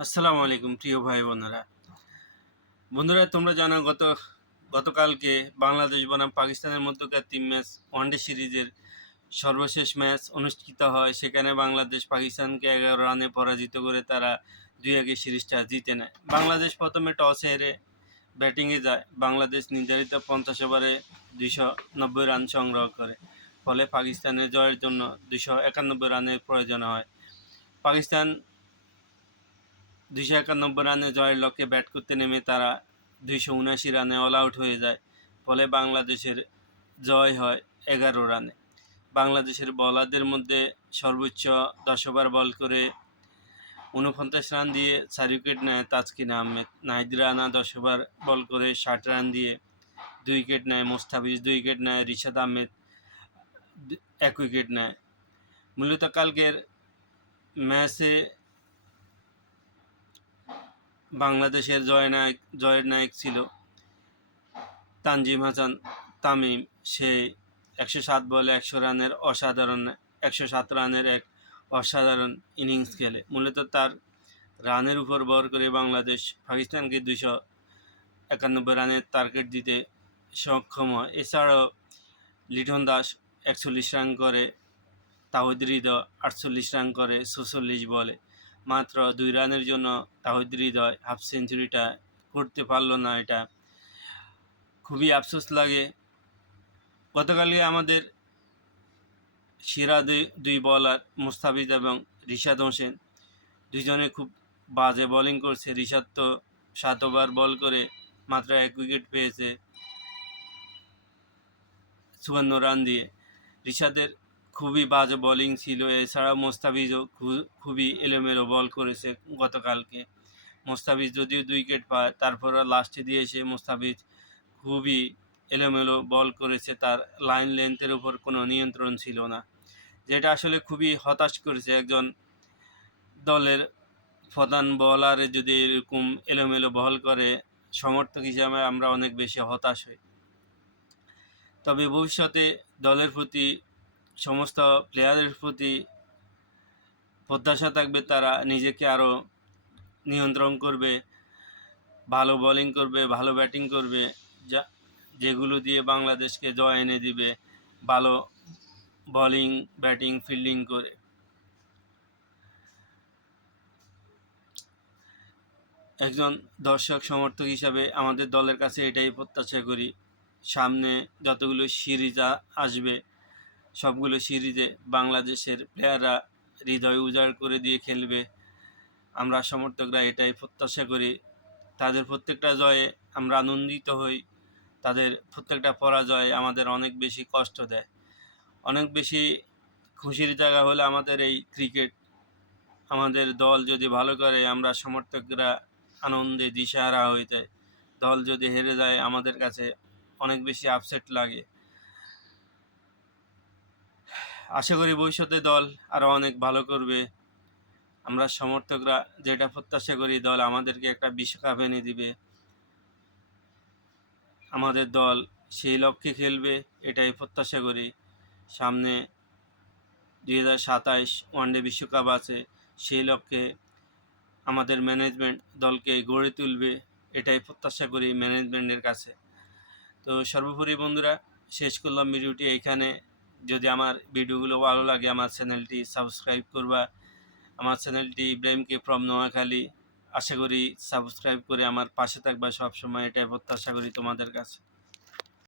আসসালামু আলাইকুম প্রিয় ভাই বন্ধুরা তোমরা জানো গতকালকে বাংলাদেশ বনাম পাকিস্তানের মধ্যকার 3 ম্যাচ ওয়ানডে সিরিজের সর্বশেষ ম্যাচ অনুষ্ঠিত হয়। সেখানে বাংলাদেশ পাকিস্তানকে 11 রানে পরাজিত করে তারা 2-1 সিরিজটা জিতে নেয়। বাংলাদেশ প্রথমে টস হেরে ব্যাটিংয়ে যায়। বাংলাদেশ নির্ধারিত 50 ওভারে 290 রান সংগ্রহ করে, ফলে পাকিস্তানের জয়ের জন্য 291 রানের প্রয়োজন হয়। পাকিস্তান 291 রানে জয়ের লক্ষ্যে ব্যাট করতে নেমে তারা 279 রানে অল আউট হয়ে যায়। ফলে বাংলাদেশের জয় হয় 11 রানে। বাংলাদেশের বোলারদের মধ্যে সর্বোচ্চ 10 ওভার বল করে 49 রান দিয়ে 4 উইকেট নেয় তাসকিন আহমেদ। নাহিদ রানা 10 ওভার বল করে 60 রান দিয়ে 2 উইকেট নেয়। মোস্তাফিজ 2 উইকেট নেয়। রিশাদ আহমেদ 1 উইকেট নেয়। মূলত কালকের ম্যাচে বাংলাদেশের জয়ের নায়ক ছিল তানজিম হাসান তামিম। সে 107 বলে 107 রানের এক অসাধারণ ইনিংস খেলে। মূলত তার রানের উপর ভর করে বাংলাদেশ পাকিস্তানকে 291 রানের টার্গেট দিতে সক্ষম হয়। এছাড়াও লিটন দাস 41 রান করে, তাওহিদ হৃদয় 48 রান করে 46 বলে। মাত্র 2 রানের জন্য তাওহিদ হৃদয় হাফ সেঞ্চুরিটা করতে পারল না। এটা খুবই আফসোস লাগে। গতকালকে আমাদের সেরা দুই বলার মুস্তাফিজ এবং রিশাদ হোসেন দুজনে খুব বাজে বোলিং করছে। রিশাদ তো 7 ওভার বল করে মাত্র 1 উইকেট পেয়েছে 54 রান দিয়ে। রিশাদের খুবই বাজে বোলিং ছিল। এছাড়াও মোস্তাফিজও খুবই এলোমেলো বল করেছে গতকালকে। মোস্তাফিজ যদিও 2 উইকেট পায়, তারপরও লাস্টে দিয়ে এসে মোস্তাফিজ খুবই এলোমেলো বল করেছে। তার লাইন লেন্থের উপর কোনো নিয়ন্ত্রণ ছিল না, যেটা আসলে খুবই হতাশ করেছে। একজন দলের প্রধান বোলারে যদি এরকম এলোমেলো বল করে, সমর্থক হিসাবে আমরা অনেক বেশি হতাশ হই। তবে ভবিষ্যতে দলের প্রতি, সমস্ত প্লেয়ারের প্রতি প্রত্যাশা থাকবে তারা নিজেকে আরও নিয়ন্ত্রণ করবে, ভালো বোলিং করবে, ভালো ব্যাটিং করবে, যেগুলো দিয়ে বাংলাদেশকে জয় এনে দিবে ভালো বোলিং, ব্যাটিং, ফিল্ডিং করে। একজন দর্শক সমর্থক হিসাবে আমাদের দলের কাছে এটাই প্রত্যাশা করি, সামনে যতগুলো সিরিজ আসবে সবগুলো সিরিজে বাংলাদেশের প্লেয়াররা হৃদয় উজাড় করে দিয়ে খেলবে। আমরা সমর্থকরা এটাই প্রত্যাশা করি। তাদের প্রত্যেকটা জয়ে আমরা আনন্দিত হই, তাদের প্রত্যেকটা পরাজয় আমাদের অনেক বেশি কষ্ট দেয়। অনেক বেশি খুশির জায়গা হলে আমাদের এই ক্রিকেট। আমাদের দল যদি ভালো করে আমরা সমর্থকরা আনন্দে দিশেহারা হয়ে যায়। দল যদি হেরে যায় আমাদের কাছে অনেক বেশি আপসেট লাগে। আশা করি ভবিষ্যতে দল আরও অনেক ভালো করবে। আমরা সমর্থকরা যেটা প্রত্যাশা করি, দল আমাদেরকে একটা বিশ্বকাপ এনে দিবে। আমাদের দল সেই লক্ষ্যে খেলবে, এটাই প্রত্যাশা করি। সামনে 2027 ওয়ানডে বিশ্বকাপ আছে, সেই লক্ষ্যে আমাদের ম্যানেজমেন্ট দলকে গড়ে তুলবে, এটাই প্রত্যাশা করি ম্যানেজমেন্টের কাছে। তো সর্বোপরি বন্ধুরা, শেষ করলাম ভিডিওটি এইখানে। যদি আমার ভিডিওগুলো ভালো লাগে আমার চ্যানেলটি সাবস্ক্রাইব করবা। আমার চ্যানেলটি ইব্রাহিম কে ফ্রম নোয়াখালী। আশা করি সাবস্ক্রাইব করে আমার পাশে থাকবা সবসময়, এটাই প্রত্যাশা করি তোমাদের কাছে।